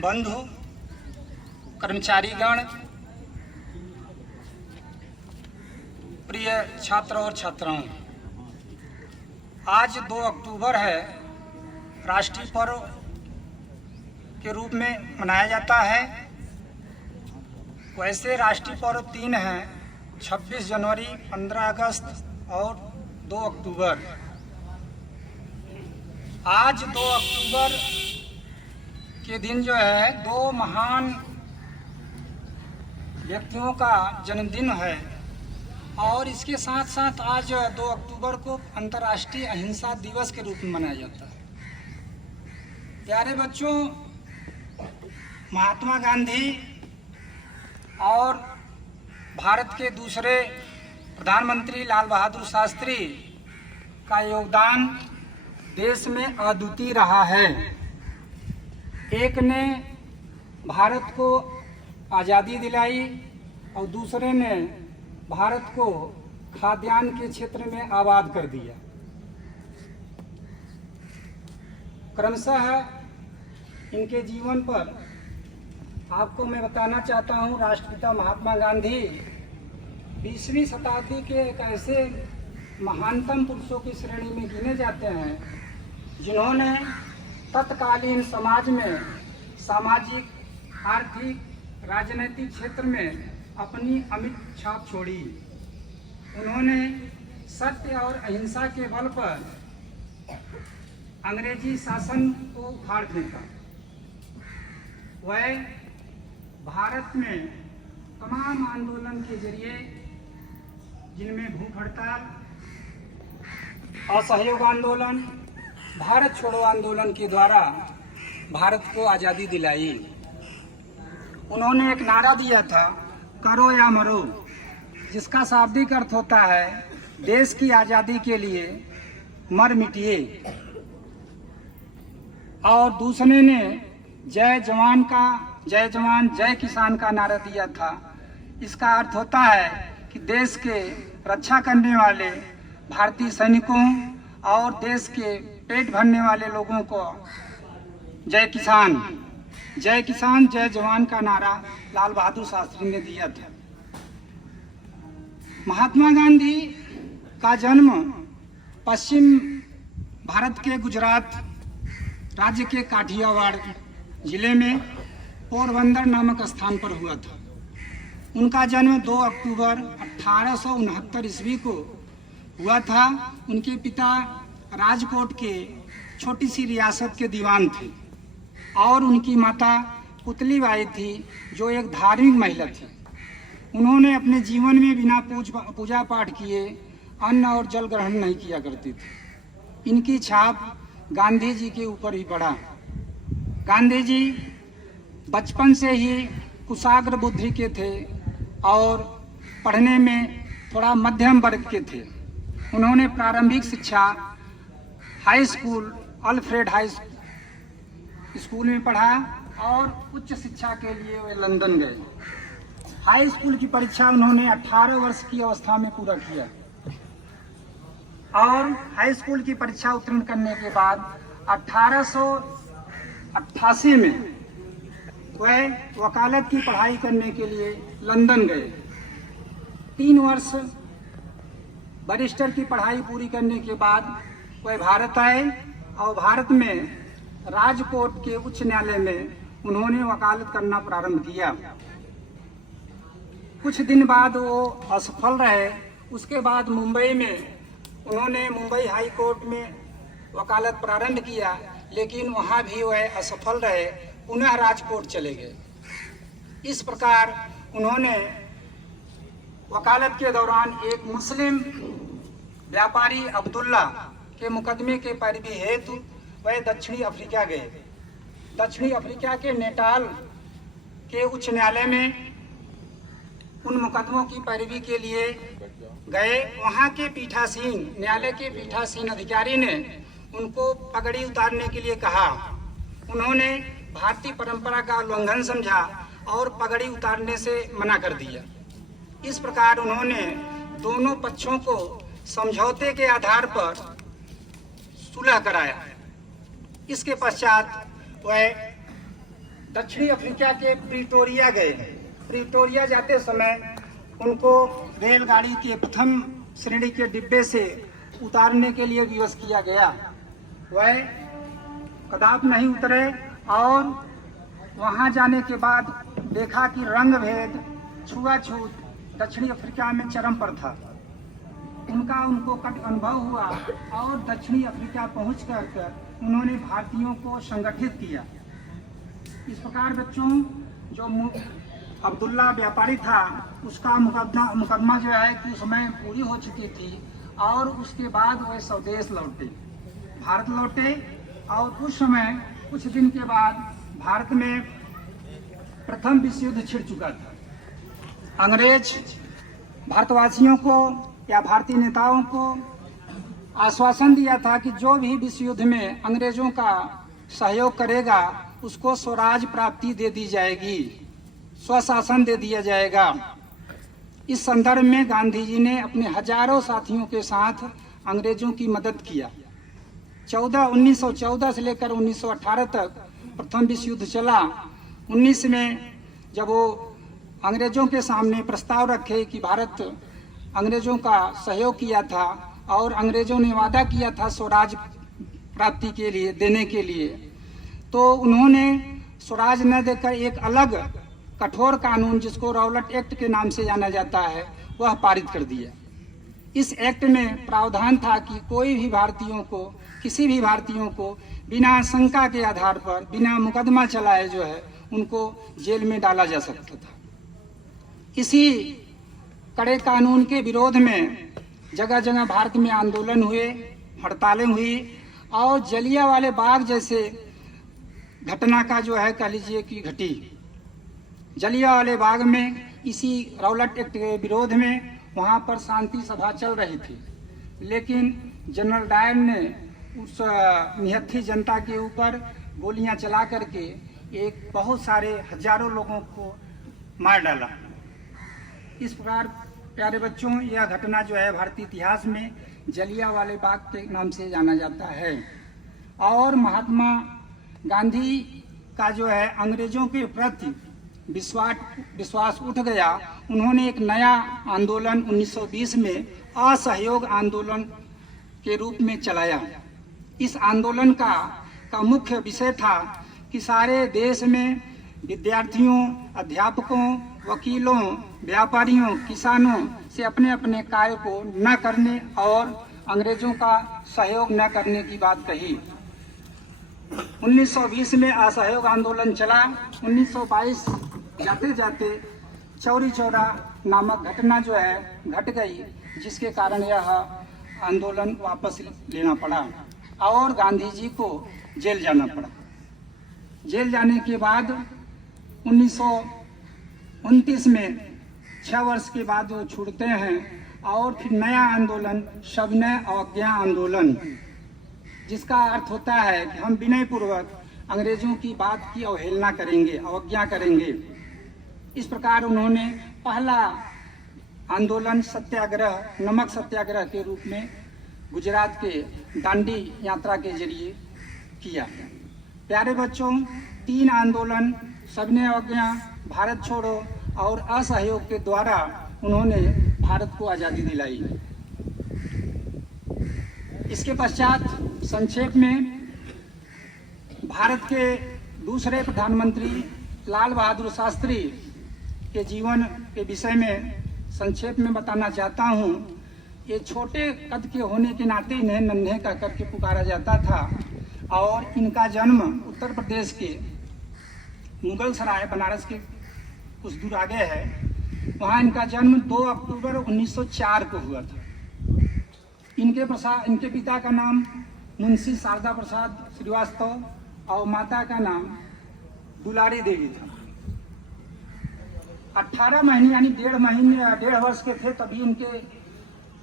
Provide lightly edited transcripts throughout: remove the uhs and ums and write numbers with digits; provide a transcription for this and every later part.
बंधु, कर्मचारीगण, प्रिय छात्र और छात्राओं, आज 2 अक्टूबर है, राष्ट्रीय पर्व के रूप में मनाया जाता है। वैसे राष्ट्रीय पर्व 3 हैं: 26 जनवरी, 15 अगस्त और 2 अक्टूबर। आज 2 अक्टूबर के दिन जो है 2 महान व्यक्तियों का जन्मदिन है और इसके साथ साथ आज 2 अक्टूबर को अंतर्राष्ट्रीय अहिंसा दिवस के रूप में मनाया जाता है। प्यारे बच्चों, महात्मा गांधी और भारत के दूसरे प्रधानमंत्री लाल बहादुर शास्त्री का योगदान देश में अद्वितीय रहा है। एक ने भारत को आज़ादी दिलाई और दूसरे ने भारत को खाद्यान्न के क्षेत्र में आबाद कर दिया। क्रमशः इनके जीवन पर आपको मैं बताना चाहता हूँ। राष्ट्रपिता महात्मा गांधी 20वीं शताब्दी के एक ऐसे महानतम पुरुषों की श्रेणी में गिने जाते हैं जिन्होंने तत्कालीन समाज में सामाजिक, आर्थिक, राजनीतिक क्षेत्र में अपनी अमिट छाप छोड़ी। उन्होंने सत्य और अहिंसा के बल पर अंग्रेजी शासन को उखाड़ फेंका। वह भारत में तमाम आंदोलन के जरिए, जिनमें भूख हड़ताल, असहयोग आंदोलन, भारत छोड़ो आंदोलन के द्वारा भारत को आज़ादी दिलाई। उन्होंने एक नारा दिया था, करो या मरो, जिसका शाब्दिक अर्थ होता है देश की आज़ादी के लिए मर मिटिए। और दूसरे ने जय जवान जय किसान का नारा दिया था। इसका अर्थ होता है कि देश के रक्षा करने वाले भारतीय सैनिकों और देश के पेट भरने वाले लोगों को जय किसान जय जवान का नारा लाल बहादुर शास्त्री ने दिया था। महात्मा गांधी का जन्म पश्चिम भारत के गुजरात राज्य के काठियावाड़ जिले में पोरबंदर नामक स्थान पर हुआ था। उनका जन्म 2 अक्टूबर 1869 ईस्वी को हुआ था। उनके पिता राजकोट के छोटी सी रियासत के दीवान थे और उनकी माता पुतलीबाई थी, जो एक धार्मिक महिला थी। उन्होंने अपने जीवन में बिना पूजा पाठ किए अन्न और जल ग्रहण नहीं किया करती थी। इनकी छाप गांधी जी के ऊपर ही पड़ा। गांधी जी बचपन से ही कुशाग्र बुद्धि के थे और पढ़ने में थोड़ा मध्यम वर्ग के थे। उन्होंने प्रारंभिक शिक्षा high school, Alfred high school में पढ़ा और उच्च शिक्षा के लिए वे लंदन गए। हाई स्कूल की परीक्षा उन्होंने 18 वर्ष की अवस्था में पूरा किया और हाई स्कूल की परीक्षा उत्तीर्ण करने के बाद 1888 में वह वकालत की पढ़ाई करने के लिए लंदन गए। 3 वर्ष बैरिस्टर की पढ़ाई पूरी करने के बाद वह भारत आए और भारत में राजकोट के उच्च न्यायालय में उन्होंने वकालत करना प्रारंभ किया। कुछ दिन बाद वो असफल रहे। उसके बाद मुंबई में उन्होंने मुंबई हाई कोर्ट में वकालत प्रारंभ किया, लेकिन वहाँ भी वह असफल रहे। पुनः राजकोट चले गए। इस प्रकार उन्होंने वकालत के दौरान एक मुस्लिम व्यापारी अब्दुल्ला के मुकदमे के पैरवी हेतु वह दक्षिणी अफ्रीका गए। दक्षिणी अफ्रीका के नेटाल के उच्च न्यायालय में उन मुकदमों की पैरवी के लिए गए। वहाँ के पीठासीन, न्यायालय के पीठासीन अधिकारी ने उनको पगड़ी उतारने के लिए कहा। उन्होंने भारतीय परंपरा का उल्लंघन समझा और पगड़ी उतारने से मना कर दिया। इस प्रकार उन्होंने दोनों पक्षों को समझौते के आधार पर सुलह कराया। इसके पश्चात वह दक्षिणी अफ्रीका के प्रिटोरिया गए। प्रिटोरिया जाते समय उनको रेलगाड़ी के प्रथम श्रेणी के डिब्बे से उतारने के लिए विवश किया गया। वह कदाप नहीं उतरे और वहां जाने के बाद देखा कि रंग भेद, छुआछूत दक्षिणी अफ्रीका में चरम पर था। उनको कट अनुभव हुआ और दक्षिणी अफ्रीका पहुंचकर उन्होंने भारतीयों को संगठित किया। इस प्रकार बच्चों, जो अब्दुल्ला व्यापारी था उसका मुकदमा जो है कि उसमें पूरी हो चुकी थी और उसके बाद वह स्वदेश लौटे, भारत लौटे। और उस समय कुछ दिन के बाद भारत में प्रथम विश्व युद्ध छिड़ चुका था। अंग्रेज भारतवासियों को या भारतीय नेताओं को आश्वासन दिया था कि जो भी विश्व युद्ध में अंग्रेजों का सहयोग करेगा उसको स्वराज प्राप्ति दे दी जाएगी, स्वशासन दे दिया जाएगा। इस संदर्भ में गांधी जी ने अपने हजारों साथियों के साथ अंग्रेजों की मदद किया। 1914 से लेकर 1918 तक प्रथम विश्व युद्ध चला। 19 में जब वो अंग्रेजों के सामने प्रस्ताव रखे कि भारत अंग्रेजों का सहयोग किया था और अंग्रेजों ने वादा किया था स्वराज प्राप्ति के लिए देने के लिए, तो उन्होंने स्वराज न देकर एक अलग कठोर कानून जिसको रॉलेट एक्ट के नाम से जाना जाता है वह पारित कर दिया। इस एक्ट में प्रावधान था कि कोई भी भारतीयों को, किसी भी भारतीयों को बिना शंका के आधार पर, बिना मुकदमा चलाए जो है उनको जेल में डाला जा सकता था। इसी कड़े कानून के विरोध में जगह जगह भारत में आंदोलन हुए, हड़तालें हुई और जलियांवाले बाग जैसे घटना का जो है कह लीजिए कि घटी। जलियांवाले बाग में इसी रॉलेट एक्ट के विरोध में वहाँ पर शांति सभा चल रही थी, लेकिन जनरल डायर ने उस निहत्थी जनता के ऊपर गोलियां चला करके एक बहुत सारे हजारों लोगों को मार डाला। इस प्रकार प्यारे बच्चों, यह घटना जो है भारतीय इतिहास में जलियांवाले बाग के नाम से जाना जाता है। और महात्मा गांधी का जो है अंग्रेजों के प्रति विश्वास उठ गया। उन्होंने एक नया आंदोलन 1920 में असहयोग आंदोलन के रूप में चलाया। इस आंदोलन का मुख्य विषय था कि सारे देश में विद्यार्थियों, अध्यापकों, वकीलों, व्यापारियों, किसानों से अपने अपने कार्य को न करने और अंग्रेजों का सहयोग न करने की बात कही। 1920 में असहयोग आंदोलन चला। 1922 जाते जाते चौरी चौरा नामक घटना जो है घट गई, जिसके कारण यह आंदोलन वापस लेना पड़ा और गांधी जी को जेल जाना पड़ा। जेल जाने के बाद 1929 में 6 वर्ष के बाद वो छूटते हैं और फिर नया आंदोलन सविनय अवज्ञा आंदोलन, जिसका अर्थ होता है कि हम विनय पूर्वक अंग्रेजों की बात की अवहेलना करेंगे, अवज्ञा करेंगे। इस प्रकार उन्होंने पहला आंदोलन सत्याग्रह, नमक सत्याग्रह के रूप में गुजरात के दांडी यात्रा के जरिए किया। प्यारे बच्चों, 3 आंदोलन सविनय अवज्ञा, भारत छोड़ो और असहयोग के द्वारा उन्होंने भारत को आज़ादी दिलाई। इसके पश्चात संक्षेप में भारत के दूसरे प्रधानमंत्री लाल बहादुर शास्त्री के जीवन के विषय में संक्षेप में बताना चाहता हूँ। ये छोटे कद के होने के नाते इन्हें नन्हे का करके पुकारा जाता था और इनका जन्म उत्तर प्रदेश के मुगल सराय, बनारस के कुछ दूर आगे है, वहाँ इनका जन्म 2 अक्टूबर 1904 को हुआ था। इनके पिता का नाम मुंशी शारदा प्रसाद श्रीवास्तव और माता का नाम दुलारी देवी था। 18 महीने यानी 1.5 वर्ष के थे तभी इनके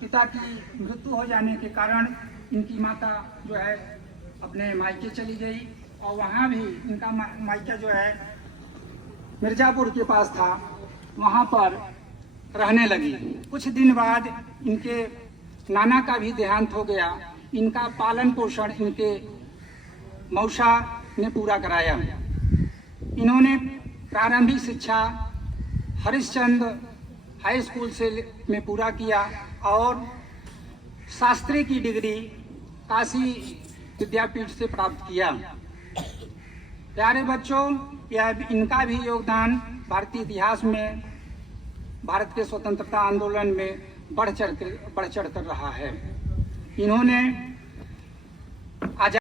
पिता की मृत्यु हो जाने के कारण इनकी माता जो है अपने मायके चली गई और वहाँ भी इनका मायका जो है मिर्जापुर के पास था, वहाँ पर रहने लगी। कुछ दिन बाद इनके नाना का भी देहांत हो गया। इनका पालन पोषण इनके मौसा ने पूरा कराया। इन्होंने इन्होंने प्रारंभिक शिक्षा हरिश्चंद्र हाई स्कूल से में पूरा किया और शास्त्री की डिग्री काशी विद्यापीठ से प्राप्त किया। प्यारे बच्चों, यह इनका भी योगदान भारतीय इतिहास में भारत के स्वतंत्रता आंदोलन में बढ़ चढ़ कर रहा है। इन्होंने